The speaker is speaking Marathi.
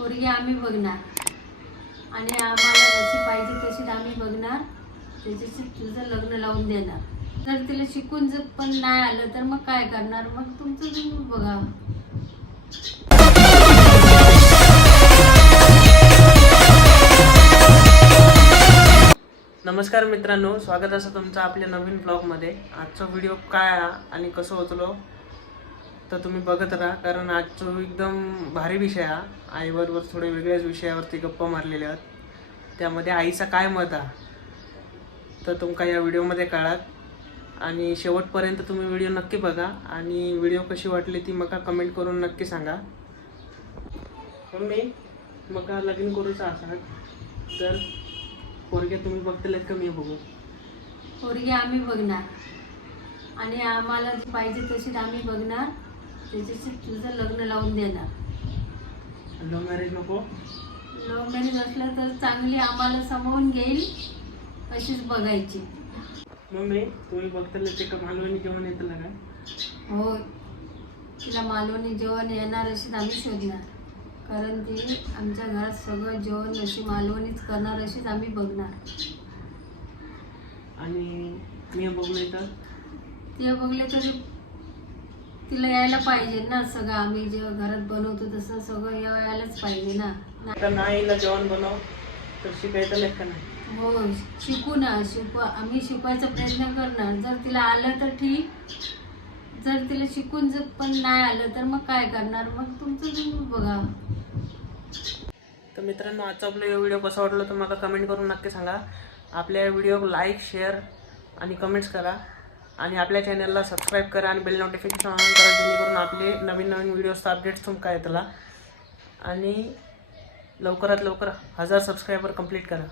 पोरगी आम्ही बघणार आणि आम्हाला जशी पाहिजे तशी आम्ही बघणार, त्याच्याशी तुझं लग्न लावून देणार. जर तिला शिकून जर पण नाही आलं तर मग काय करणार? मग तुमचं तुम्ही बघा. नमस्कार मित्रांनो, स्वागत असं तुमचं आपल्या नवीन ब्लॉगमध्ये. आजचा व्हिडिओ काय आणि कसं होतलो तर तुम्ही बघत राहा, कारण आजचा एकदम भारी विषय हा. आईबरोबर थोडे वेगळ्याच विषयावरती गप्पा मारलेल्या आहेत. त्यामध्ये आईचा काय मत आहे तर तुमका या व्हिडिओमध्ये कळाल. आणि शेवटपर्यंत तुम्ही व्हिडिओ नक्की बघा आणि व्हिडिओ कशी वाटली ती मका कमेंट करून नक्की सांगा. मी मका लगीन करूचा असा तर पोरगे तुम्ही बघतलेत का? मी बघू. पोरगी आम्ही बघणार आणि आम्हाला जी पाहिजे तशी आम्ही बघणार, त्याच्याशी तुझं लग्न लावून देणार. लव्ह मॅरेज नको? लव्ह मॅरेज असलं तर चांगली आम्हाला सामावून घेईल अशीच बघायची. मम्मी तुम्ही बघतले ते का मालवणी जेवण येतं काय? हो, तिला मालवणी जेवण येणार अशीच आम्ही शोधणार, कारण ती आमच्या घरात सगळं जेवण अशी मालवणीच करणार अशीच आम्ही बघणार. आणि मी बघले तर ते बघले तर तिला यायला पाहिजे ना. सगळं आम्ही जे घरात बनवतो तसं सगळं यायलाच पाहिजे ना. आता नाहीला जेवण बनव तर शिकायचं का नाही? हो, शिकू ना. आम्ही शिकवायचा प्रयत्न करणार. जर तिला आलं तर ठीक, जर तिला शिकून जर पण नाही आलं तर मग काय करणार? मग तुमचं तुम्ही बघा. तर मित्रांनो, आजचा आपला व्हिडिओ कसा वाटला तर मला कमेंट करून नक्की सांगा. आपल्या व्हिडिओ लाईक, शेअर आणि कमेंट्स करा आणि आपल्या चॅनलला सबस्क्राईब करा आणि बेल नोटिफिकेशन ऑन करा, जेणेकरून आपले नवीन अपडेट्स तुमका येतला. आणि लवकरात लवकर 1000 सबस्क्रायबर कंप्लीट करा.